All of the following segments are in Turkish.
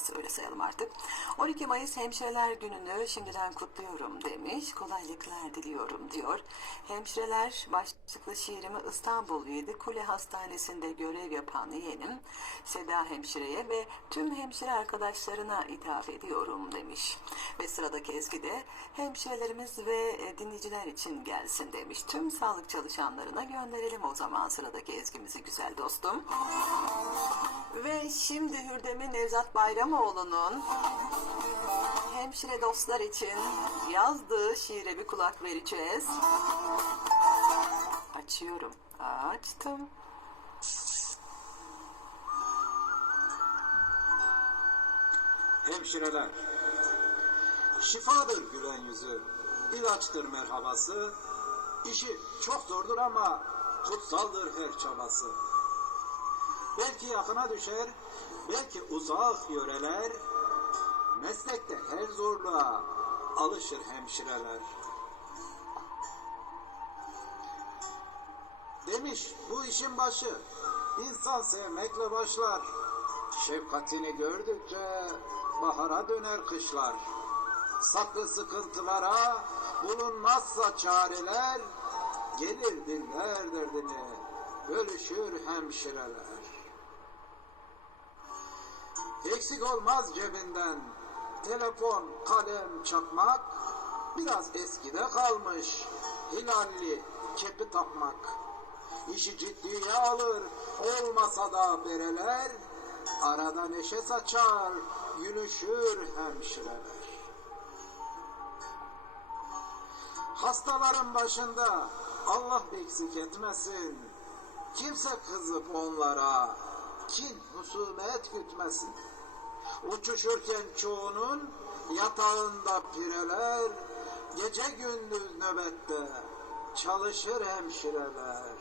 Mayıs öyle sayalım artık. 12 Mayıs Hemşireler Günü'nü şimdiden kutluyorum demiş. Kolaylıklar diliyorum diyor. Hemşireler başlıklı şiirimi İstanbul Yedi Kule Hastanesi'nde görev yapan yeğenim Seda Hemşire'ye ve tüm hemşire arkadaşlarına ithaf ediyorum demiş. Ve sıradaki ezgi de hemşirelerimiz ve e, dinleyiciler için gelsin demiş. Tüm sağlık çalışanlarına gönderelim o zaman sıradaki ezgimizi güzel dostum. Ve şimdi Hürdem'in Nevzat Bayramoğlu'nun hemşire dostlar için yazdığı şiire bir kulak vereceğiz. Açıyorum. Açtım. Hemşireler, şifadır gülen yüzü, ilaçtır merhabası, işi çok zordur ama kutsaldır her çabası. Belki yakına düşer, belki uzak yöreler, meslekte her zorluğa alışır hemşireler. Demiş bu işin başı, insan sevmekle başlar. Şefkatini gördükçe bahara döner kışlar. Saklı sıkıntılara bulunmazsa çareler, gelir dinler derdini, bölüşür hemşireler. Eksik olmaz cebinden telefon, kalem, çakmak, biraz eskide kalmış hilalli kepi takmak. İşi ciddiye alır, olmasa da bereler, arada neşe saçar, gülüşür hemşireler. Hastaların başında Allah eksik etmesin, kimse kızıp onlara kin husumet gütmesin. Uçuşurken çoğunun yatağında pireler, gece gündüz nöbette çalışır hemşireler.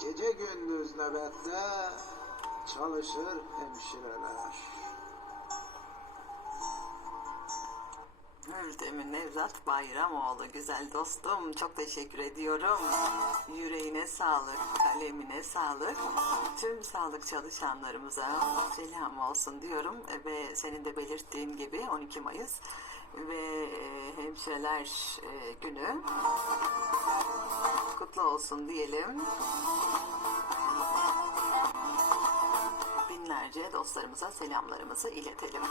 Gece gündüz nöbette çalışır hemşireler. Hürdem'in Nevzat Bayramoğlu güzel dostum. Çok teşekkür ediyorum. Yüreğine sağlık, kalemine sağlık. Tüm sağlık çalışanlarımıza selam olsun diyorum. Ve senin de belirttiğin gibi 12 Mayıs ve e, hemşireler e, günü kutlu olsun diyelim. Binlerce dostlarımıza selamlarımızı iletelim.